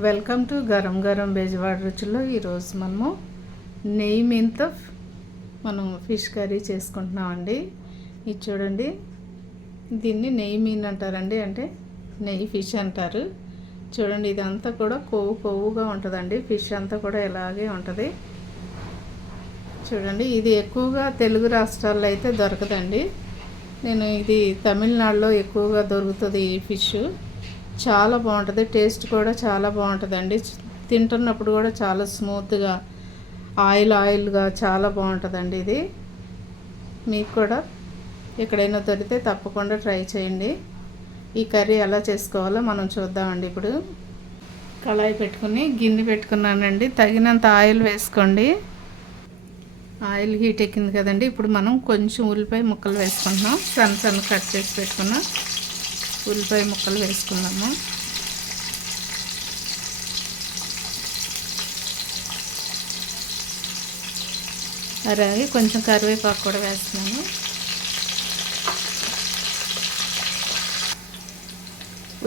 Welcome to garam garam Bezawada రుచుల్లో. ఈరోజు మనము నెయ్యి మీన్తో మనం ఫిష్ కర్రీ చేసుకుంటున్నామండి. ఇది చూడండి, దీన్ని నెయ్యి మీన్ అంటారండి, అంటే నెయ్యి ఫిష్ అంటారు. చూడండి, ఇదంతా కూడా కొవ్వుగా ఉంటుందండి. ఫిష్ అంతా కూడా ఇలాగే ఉంటుంది. చూడండి, ఇది ఎక్కువగా తెలుగు రాష్ట్రాల్లో అయితే దొరకదండి. ఇది తమిళనాడులో ఎక్కువగా దొరుకుతుంది ఈ ఫిష్. చాలా బాగుంటుంది, టేస్ట్ కూడా చాలా బాగుంటుందండి. తింటున్నప్పుడు కూడా చాలా స్మూత్గా ఆయిల్గా చాలా బాగుంటుందండి. ఇది మీకు కూడా ఎక్కడైనా దొరికితే తప్పకుండా ట్రై చేయండి. ఈ కర్రీ ఎలా చేసుకోవాలో మనం చూద్దామండి. ఇప్పుడు కళాయి పెట్టుకుని గిన్నె పెట్టుకున్నానండి. తగినంత ఆయిల్ వేసుకోండి. ఆయిల్ హీట్ ఎక్కింది కదండి. ఇప్పుడు మనం కొంచెం ఉల్లిపాయ ముక్కలు వేసుకుంటున్నాం. సన్న కట్ చేసి పెట్టుకున్నాం ఉల్లిపాయ ముక్కలు వేసుకున్నాము. అలాగే కొంచెం కరివేపాకు కూడా వేస్తున్నాను.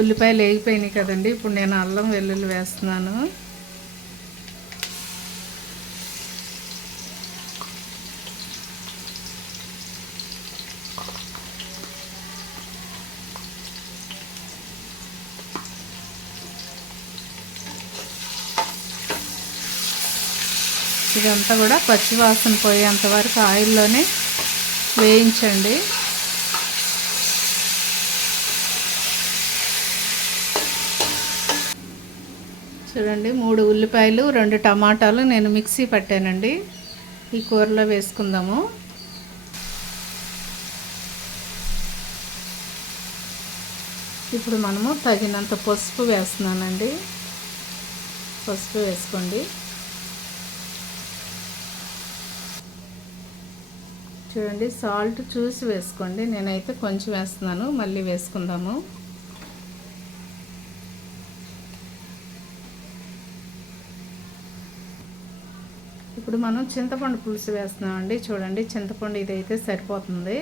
ఉల్లిపాయలు వేగిపోయినాయి కదండి. ఇప్పుడు నేను అల్లం వెల్లుల్లి వేస్తున్నాను. ఇదంతా కూడా పచ్చివాసన పోయేంత వరకు ఆయిల్లోనే వేయించండి. చూడండి, 3 ఉల్లిపాయలు 2 టమాటాలు నేను మిక్సీ పట్టానండి. ఈ కూరలో వేసుకుందాము. ఇప్పుడు మనము తగినంత పసుపు వేస్తున్నానండి. పసుపు వేసుకోండి. చూడండి, సాల్ట్ చూసి వేసుకోండి. నేనైతే కొంచెం వేస్తున్నాను, మళ్ళీ వేసుకుందాము. ఇప్పుడు మనం చింతపండు పులుసు వేస్తున్నామండి. చూడండి, చింతపండు ఇదైతే సరిపోతుంది.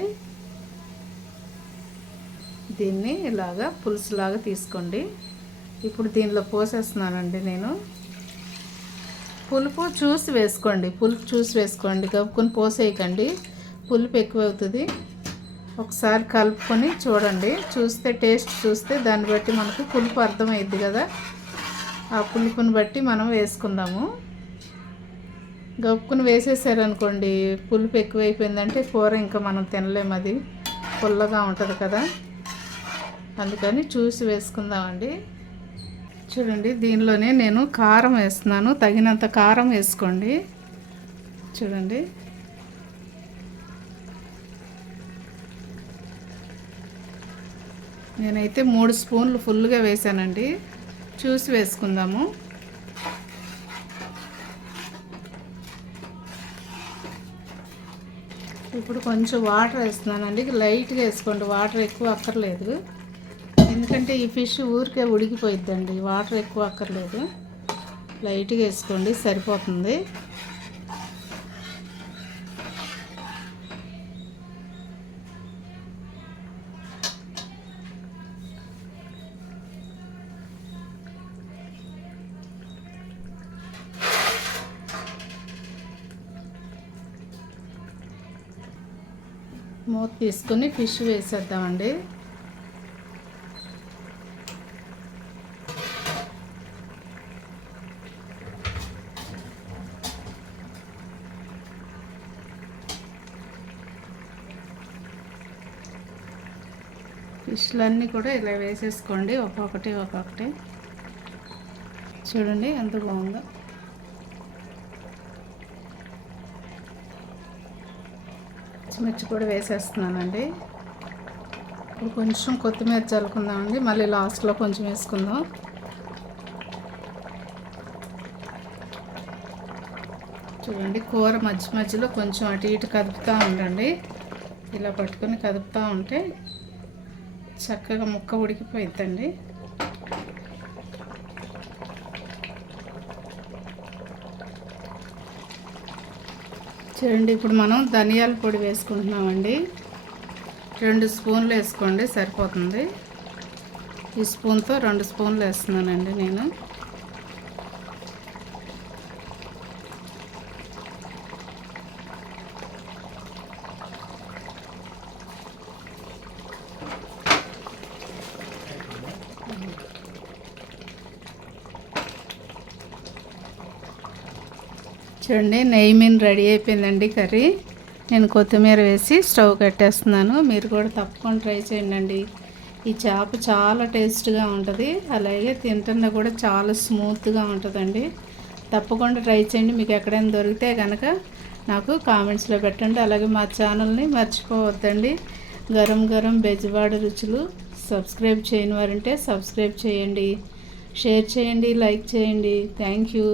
దీన్ని ఇలాగా పులుసులాగా తీసుకోండి. ఇప్పుడు దీనిలో పోసేస్తున్నానండి నేను. పులుపు చూసి వేసుకోండి. కప్పుకొని పోసేయకండి, పులుపు ఎక్కువ అవుతుంది. ఒకసారి కలుపుకొని చూడండి. టేస్ట్ చూస్తే దాన్ని బట్టి మనకు పులుపు అర్థమైద్ది కదా. ఆ పులుపుని బట్టి మనం వేసుకుందాము. గప్పుకుని వేసేసారనుకోండి, పులుపు ఎక్కువైపోయిందంటే కూర ఇంకా మనం తినలేము. అది పుల్లగా ఉంటుంది కదా, అందుకని చూసి వేసుకుందామండి. చూడండి, దీనిలోనే నేను కారం వేస్తున్నాను. తగినంత కారం వేసుకోండి. చూడండి, నేనైతే 3 స్పూన్లు ఫుల్గా వేసానండి. చూసి వేసుకుందాము. ఇప్పుడు కొంచెం వాటర్ వేస్తున్నానండి. లైట్గా వేసుకోండి, వాటర్ ఎక్కువ అక్కర్లేదు. ఎందుకంటే ఈ ఫిష్ ఊరికే ఉడికిపోయిద్దండి. వాటర్ ఎక్కువ అక్కర్లేదు, లైట్గా వేసుకోండి, సరిపోతుంది. మూత తీసుకొని ఫిష్ వేసేద్దామండి. ఫిష్లన్నీ కూడా ఇలా వేసేసుకోండి, ఒక్కొక్కటి. చూడండి ఎంత బాగుందో. పచ్చిమిర్చి కూడా వేసేస్తున్నానండి. ఇప్పుడు కొంచెం కొత్తిమీర చల్లుకుందామండి. మళ్ళీ లాస్ట్లో కొంచెం వేసుకుందాం. చూడండి, కూర మధ్యలో కొంచెం అటు ఇటు కదుపుతూ ఉండండి. ఇలా పట్టుకొని కదుపుతూ ఉంటే చక్కగా ముక్క ఉడికిపోయిద్దండి. చూడండి, ఇప్పుడు మనం ధనియాల పొడి వేసుకుంటున్నామండి. 2 స్పూన్లు వేసుకోండి, సరిపోతుంది. ఈ స్పూన్తో 2 స్పూన్లు వేస్తున్నానండి నేను. చూడండి, నెయ్యి మీన్ రెడీ అయిపోయిందండి కర్రీ. నేను కొత్తిమీర వేసి స్టవ్ కట్టేస్తున్నాను. మీరు కూడా తప్పకుండా ట్రై చేయండి. ఈ చేప చాలా టేస్ట్గా ఉంటుంది, అలాగే తింటున్నా కూడా చాలా స్మూత్గా ఉంటుందండి. తప్పకుండా ట్రై చేయండి. మీకు ఎక్కడైనా దొరికితే కనుక నాకు కామెంట్స్లో పెట్టండి. అలాగే మా ఛానల్ని మర్చిపోవద్దండి. గరం గరం బెజవాడ రుచులు. సబ్స్క్రైబ్ చేయని వారంటే సబ్స్క్రైబ్ చేయండి, షేర్ చేయండి, లైక్ చేయండి. Thank you.